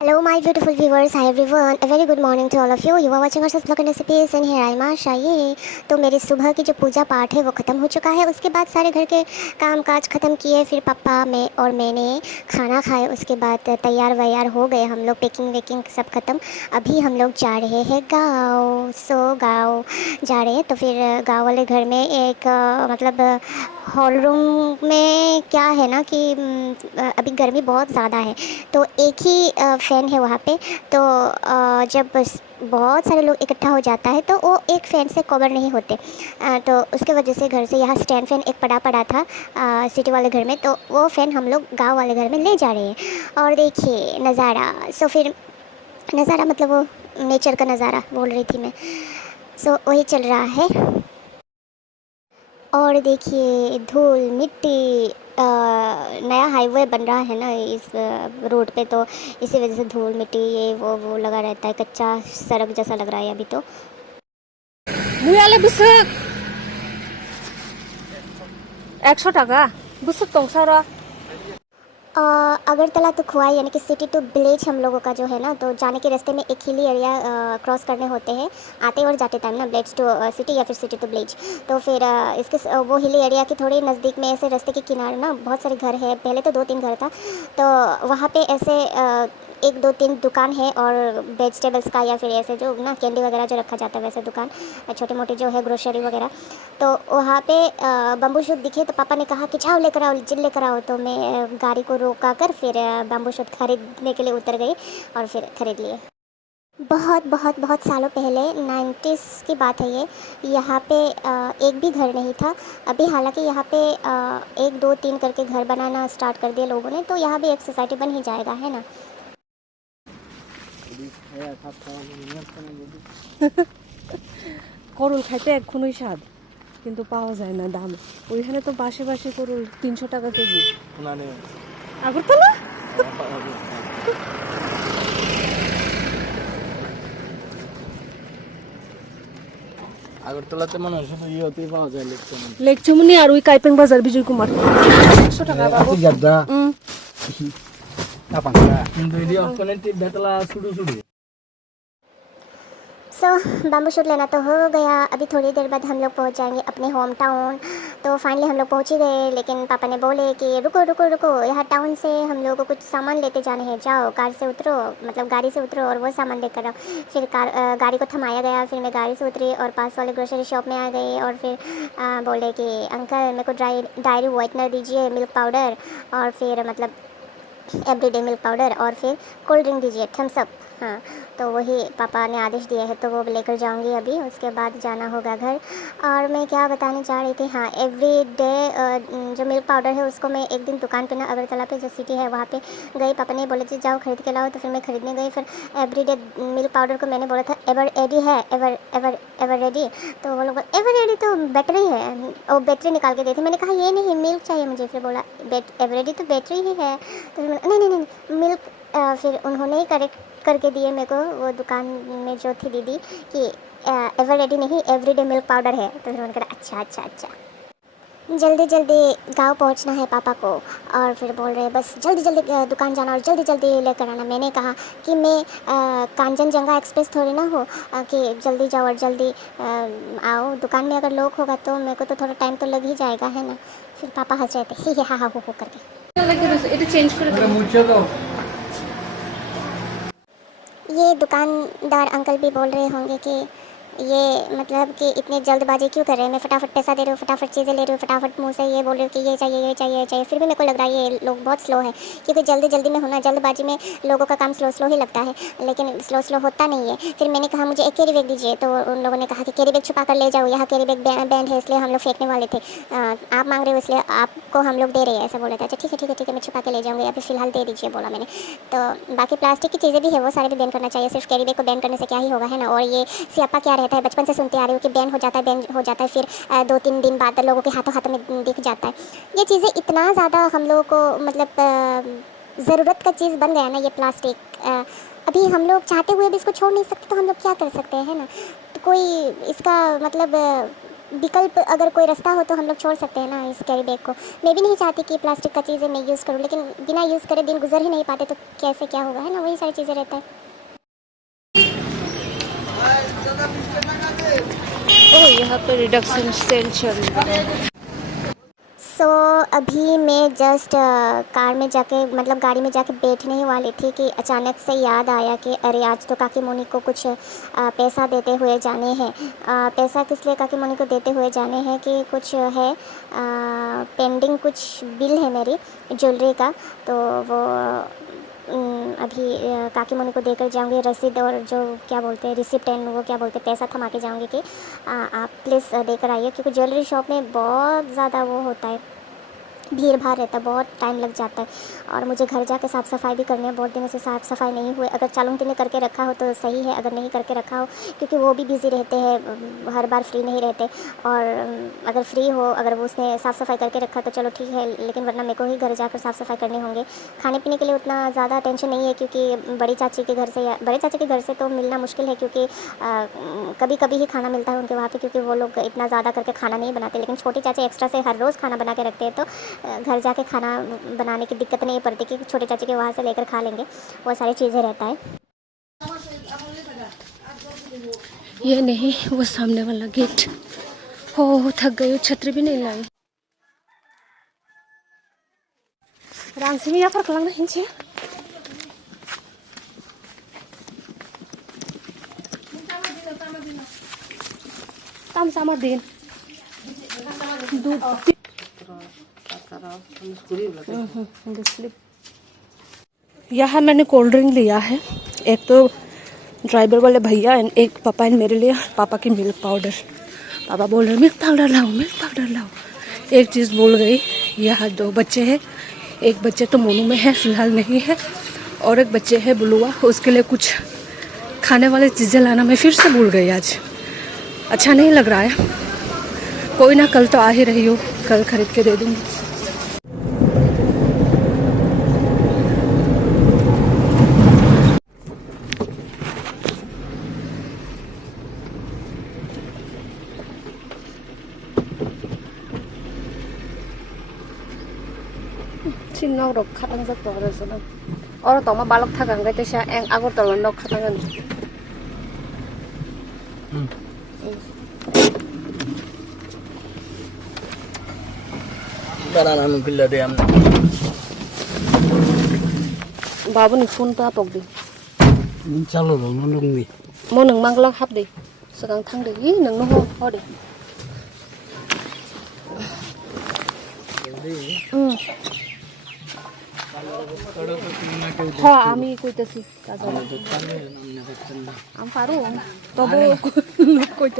Hello, my beautiful viewers. Hi everyone. A very good morning to all of you. You are watching our vlog and recipes and here I am Asha. ये तो मेरी सुबह की जो पूजा पाठ है वो ख़त्म हो चुका है। उसके बाद सारे घर के काम काज ख़त्म किए, फिर पापा मैं और मैंने खाना खाए। उसके बाद तैयार वैयार हो गए हम लोग, पैकिंग वेकिंग सब ख़त्म। अभी हम लोग जा रहे हैं गाँव। गाँव जा रहे हैं तो फिर गाँव वाले घर में एक मतलब हॉल रूम में क्या है ना कि अभी गर्मी बहुत ज़्यादा है तो एक ही फ़ैन है वहाँ पे। तो जब बहुत सारे लोग इकट्ठा हो जाता है तो वो एक फ़ैन से कवर नहीं होते। तो उसके वजह से घर से यहाँ स्टैंड फ़ैन एक पड़ा पड़ा था सिटी वाले घर में, तो वो फ़ैन हम लोग गांव वाले घर में ले जा रहे हैं। और देखिए नज़ारा, सो फिर नज़ारा मतलब वो नेचर का नज़ारा बोल रही थी मैं। सो वही चल रहा है। और देखिए धूल मिट्टी, नया हाईवे बन रहा है ना इस रोड पे, तो इसी वजह से धूल मिट्टी ये वो लगा रहता है। कच्चा सड़क जैसा लग रहा है अभी तो। মুয়ালে বুসুক 100 টাকা বুসুক তংসারা। अगरतला तो खुआ यानी कि सिटी टू विलेज हम लोगों का जो है ना, तो जाने के रास्ते में एक हिली एरिया क्रॉस करने होते हैं आते और जाते टाइम ना, विलेज टू सिटी या फिर सिटी टू विलेज। तो फिर वो हिली एरिया के थोड़े नज़दीक में ऐसे रास्ते के किनारे ना बहुत सारे घर है। पहले तो 2-3 घर था, तो वहाँ पे ऐसे 1-2-3 दुकान है और वेजिटेबल्स का या फिर ऐसे जो ना कैंडी वगैरह जो रखा जाता है वैसे दुकान, छोटी मोटी जो है ग्रोसरी वगैरह। तो वहाँ पे बम्बू शूट दिखे तो पापा ने कहा कि जाओ लेकर आओ, जिल लेकर आओ। तो मैं गाड़ी को रोका कर फिर बम्बू शूट खरीदने के लिए उतर गई और फिर ख़रीद लिए। बहुत बहुत बहुत सालों पहले 90s की बात है ये। यहाँ पे एक भी घर नहीं था। अभी हालांकि यहाँ पे 1-2-3 करके घर बनाना स्टार्ट कर दिए लोगों ने, तो यहाँ भी एक सोसाइटी बन ही जाएगा, है ना। করুল খাইতে এখনই স্বাদ, কিন্তু পাওয়া যায় না দাম। ওইখানে তো বাসে বাসে করুল 300 টাকা কেজি। আগরতলা আগরতলাতে মনে হয় শুধু ইয়েতেই পাওয়া যায় লেকচুমনি আর ওই কাইপেন বাজার বিজয় কুমার 100 টাকা বাবু। কিন্তু এটি অপোনেন্ট বেতলা শুরু শুরু। सो बम्बू शूट लेना तो हो गया। अभी थोड़ी देर बाद हम लोग पहुंच जाएंगे अपने होम टाउन। तो फाइनली हम लोग पहुंच ही गए, लेकिन पापा ने बोले कि रुको रुको रुको, यहाँ टाउन से हम लोगों को कुछ सामान लेते जाने हैं, जाओ कार से उतरो, मतलब गाड़ी से उतरो और वो सामान लेकर आओ। फिर गाड़ी को थमाया गया, फिर मैं गाड़ी से उतरी और पास वाले ग्रोसरी शॉप में आ गई। और फिर बोले कि अंकल मेरे को डायरी वाइटनर दीजिए, मिल्क पाउडर, और फिर मतलब एवरीडे मिल्क पाउडर, और फिर कोल्ड ड्रिंक दीजिए, थम्स अप। हाँ, तो वही पापा ने आदेश दिया है तो वो लेकर जाऊंगी अभी। उसके बाद जाना होगा घर। और मैं क्या बताने चाह रही थी, हाँ एवरीडे जो मिल्क पाउडर है उसको मैं एक दिन दुकान पे ना अगरतला पे जो सिटी है वहाँ पे गई। पापा ने बोले जी जाओ खरीद के लाओ, तो फिर मैं खरीदने गई। फिर एवरीडे मिल्क पाउडर को मैंने बोला था एवर एडी है, एवर एवर एवर रेडी। तो वो लोग एवर रेडी तो बैटरी है, और बैटरी निकाल के देते। मैंने कहा ये नहीं मिल्क चाहिए मुझे। फिर बोला एवर रेडी तो बैटरी ही है। तो नहीं नहीं नहीं मिल्क। फिर उन्होंने ही करेक्ट करके दिए मेरे को, वो दुकान में जो थी दीदी, कि एवर रेडी नहीं एवरीडे मिल्क पाउडर है। तो फिर उन्होंने कहा अच्छा अच्छा अच्छा। जल्दी जल्दी गांव पहुंचना है पापा को, और फिर बोल रहे बस जल्दी जल्दी दुकान जाना और जल्दी जल्दी लेकर आना। मैंने कहा कि मैं कांचनजंगा एक्सप्रेस थोड़ी ना हो कि जल्दी जाओ और जल्दी आओ। दुकान में अगर लोग होगा तो मेरे को तो थोड़ा टाइम तो लग ही जाएगा, है ना। फिर पापा हंस रहे थे ही हाँ हाँ हो करके। এটা চেঞ্জ করে দাও। ये दुकानदार अंकल भी बोल रहे होंगे कि ये मतलब कि इतने जल्दबाजी क्यों कर रहे हैं। मैं फटाफट पैसा दे रही हूँ, फटाफट चीज़ें ले रही हूँ, फटाफट मुंह से ये बोल रही हूँ कि ये चाहिए ये चाहिए ये चाहिए। फिर भी मेरे को लग रहा है ये लोग बहुत स्लो है, क्योंकि जल्दी जल्दी में होना, जल्दबाजी में लोगों का काम स्लो स्लो ही लगता है, लेकिन स्लो स्लो होता नहीं है। फिर मैंने कहा मुझे एक कैरी बैग दीजिए, तो उन लोगों ने कहा कि कैरी बैग छुपा कर ले जाओ, यहाँ कैरी बैग बैंड है इसलिए हम लोग फेंकने वाले थे, आप मांग रहे हो इसलिए आपको हम लोग दे रहे हैं, ऐसा बोले थे। अच्छा ठीक है ठीक है ठीक है, मैं छुपा के ले जाऊँगी, या फिर फिलहाल दे दीजिए बोला मैंने। तो बाकी प्लास्टिक की चीज़ें भी है वो सारे भी बैन करना चाहिए, सिर्फ कैरी बैग को बैन करने से क्या ही होगा, है ना। और ये सियापा क्या रहता है, बचपन से सुनते आ रही हूँ कि बैन हो जाता है बैन हो जाता है, फिर 2-3 दिन बाद लोगों के हाथों हाथों में दिख जाता है। ये चीज़ें इतना ज़्यादा हम लोगों को मतलब ज़रूरत का चीज़ बन गया ना ये प्लास्टिक। अभी हम लोग चाहते हुए भी इसको छोड़ नहीं सकते, तो हम लोग क्या कर सकते हैं, है ना। तो कोई इसका मतलब विकल्प अगर कोई रास्ता हो तो हम लोग छोड़ सकते हैं ना इस कैरी बैग को। मैं भी नहीं चाहती कि प्लास्टिक का चीज़ें मैं यूज़ करूँ, लेकिन बिना यूज़ करे दिन गुजर ही नहीं पाते तो कैसे क्या होगा, है ना, वही सारी चीज़ें रहता है। ओह, यहाँ पे रिडक्शन सेल चल रहा है। सो अभी मैं जस्ट कार में जाके मतलब गाड़ी में जाके बैठने ही वाली थी कि अचानक से याद आया कि अरे आज तो काकी मोनी को कुछ पैसा देते हुए जाने हैं। पैसा किस लिए काकी मोनी को देते हुए जाने हैं कि कुछ है पेंडिंग, कुछ बिल है मेरी ज्वेलरी का, तो वो अभी काकी मोनी को देकर जाऊंगी रसीद और जो क्या बोलते हैं रिसिप्ट एंड वो क्या बोलते हैं पैसा थमा के जाऊंगी कि आप प्लीज़ देकर आइए, क्योंकि ज्वेलरी शॉप में बहुत ज़्यादा वो होता है, भीड़ भाड़ रहता है, बहुत टाइम लग जाता है। और मुझे घर जाके साफ़ सफाई भी करनी है, बहुत दिनों से साफ़ सफाई नहीं हुई। अगर चालूंती ने करके रखा हो तो सही है, अगर नहीं करके रखा हो, क्योंकि वो भी बिज़ी रहते हैं, हर बार फ्री नहीं रहते। और अगर फ्री हो, अगर वो उसने साफ़ सफाई करके रखा तो चलो ठीक है, लेकिन वरना मेरे को ही घर जाकर साफ़ सफाई करने होंगे। खाने पीने के लिए उतना ज़्यादा टेंशन नहीं है, क्योंकि बड़ी चाची के घर से या बड़े चाची के घर से तो मिलना मुश्किल है, क्योंकि कभी कभी ही खाना मिलता है उनके वहाँ पे, क्योंकि वो लोग इतना ज़्यादा करके खाना नहीं बनाते। लेकिन छोटी चाची एक्स्ट्रा से हर रोज़ खाना बना के रखते हैं, तो घर जाके खाना बनाने की दिक्कत नहीं पड़ती कि छोटे चाची के वहाँ से लेकर खा लेंगे, वो सारी चीज़ें रहता है। ये नहीं, वो सामने वाला गेट। हो थक गई, छतरी भी नहीं लाई। रांची में यहाँ पर कलंग नहीं चाहिए। तम sama din दूध यहाँ मैंने कोल्ड ड्रिंक लिया है, एक तो ड्राइवर वाले भैया एंड एक पापा एंड मेरे लिए पापा की मिल्क पाउडर। पापा बोल रहे मिल्क पाउडर लाओ, मिल्क पाउडर लाओ। एक चीज़ भूल गई, यहाँ 2 बच्चे हैं, एक बच्चे तो मोनू में है फिलहाल नहीं है, और एक बच्चे है बुलुआ, उसके लिए कुछ खाने वाली चीज़ें लाना मैं फिर से भूल गई आज। अच्छा नहीं लग रहा है, कोई ना, कल तो आ ही रही हो, कल खरीद के दे दूँगी। Sinong rok khatang sa to ra sana. Oro to ma balok thagang ga te sha eng agor to nok khatangan. Barana mo pila de amna. Babu ni phone ta tok di. Min chalo lo no lung ni. Mo nang mang lok hap di. Sagang thang di hi nang no ho di. हाँ आमी कोई तसी काजा आम फारू तो वो कोई